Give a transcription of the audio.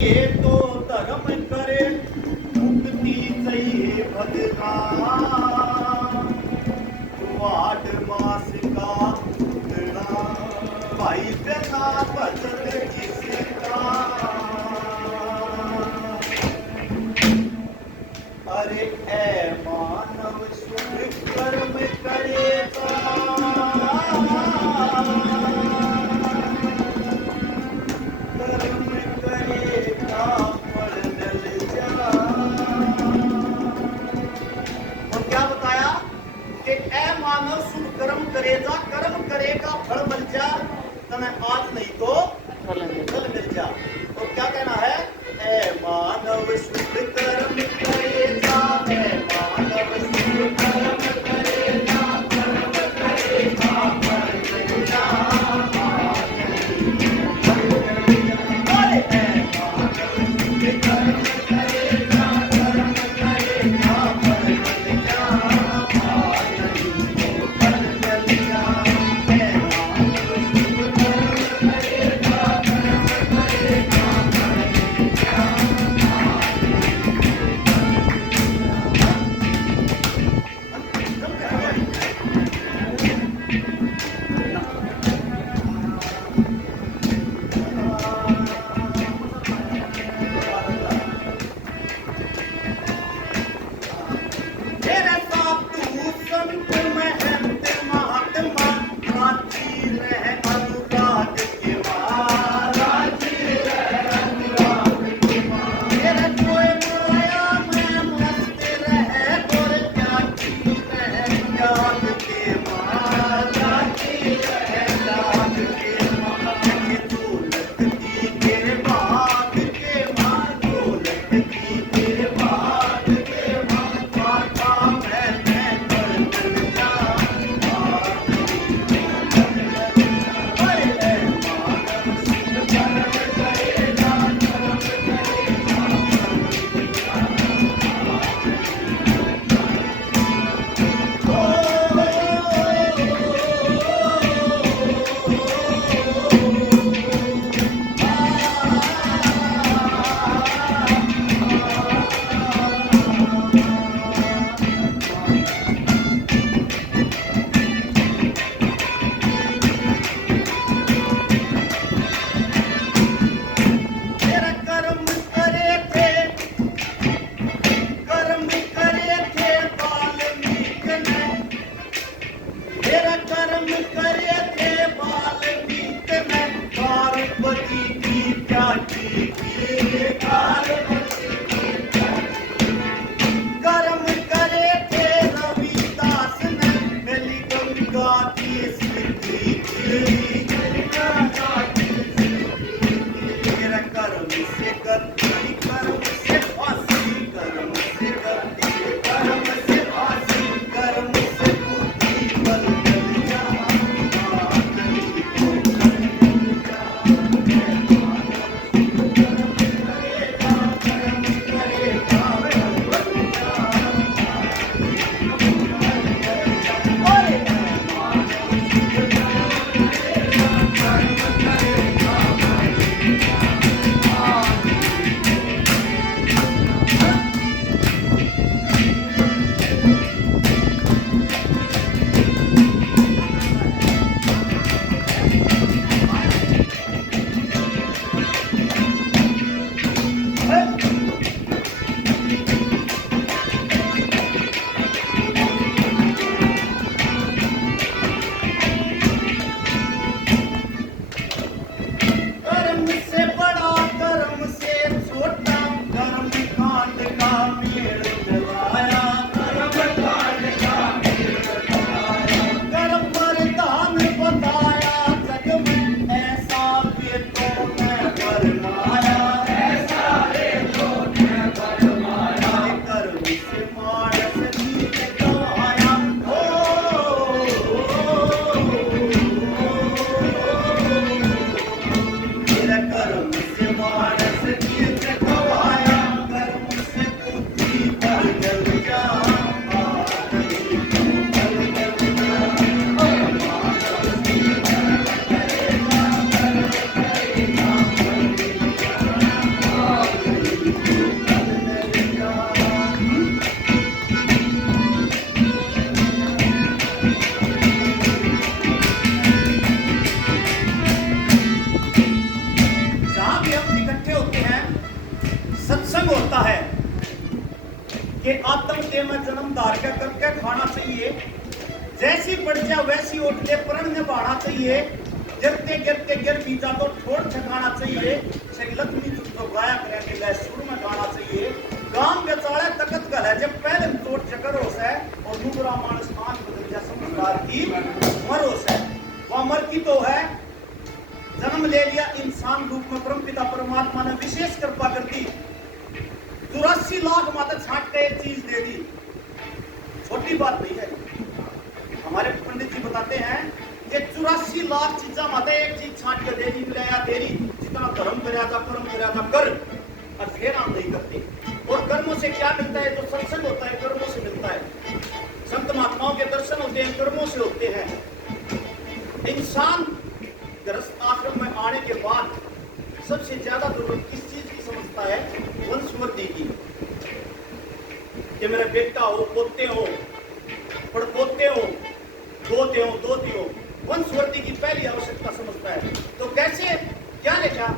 ये तो धर्म करे मुक्ति चाहिए भदका वाड मास का उतना भाई बिना बचत किसका। अरे ए मानव शुभ कर्म करेगा कर्म करेगा फल मिल जा। और क्या बताया कि ए मानव शुभ कर्म करे कि आत्म ते में जन्म धार के करके खाना चाहिए, जैसी पड़ जाए वैसी उठ के प्रण निभाना चाहिए, गिरते गिरते गिर भी जा तो ठोड़ ठकाना चाहिए, लक्ष्मी जो गाया करेंगे ले सुर में गाना चाहिए, गांव बेचारे तकत गल है जब पहले चोट चकर हो से और दूसरा मानस मान बदल जा समझदार की मर हो से, वह मर की तो है जन्म ले लिया इंसान रूप में, परमपिता परमात्मा ने विशेष कृपा कर दी, 84 लाख माता छांट के एक चीज दे दी, छोटी बात नहीं है। हमारे पंडित जी बताते हैं कि 84 लाख चीजा माता एक चीज छांट के दे दी, मिलाया तेरी जितना धर्म कराया था कर्म कराया था कर, और फिर हम नहीं करते। और कर्मों से क्या मिलता है? जो सत्संग होता है कर्मों से मिलता है, संत महात्माओं के दर्शन होते हैं कर्मों से होते हैं। इंसान गृहस्थ आश्रम में आने के बाद सबसे ज्यादा जरूरत किस चीज की समझता है? वंशवृद्धि की, कि मेरा बेटा हो, पोते हो, पड़पोते हो, दोते हो, दोती हो, वंशवृद्धि की पहली आवश्यकता समझता है। तो कैसे क्या लिखा?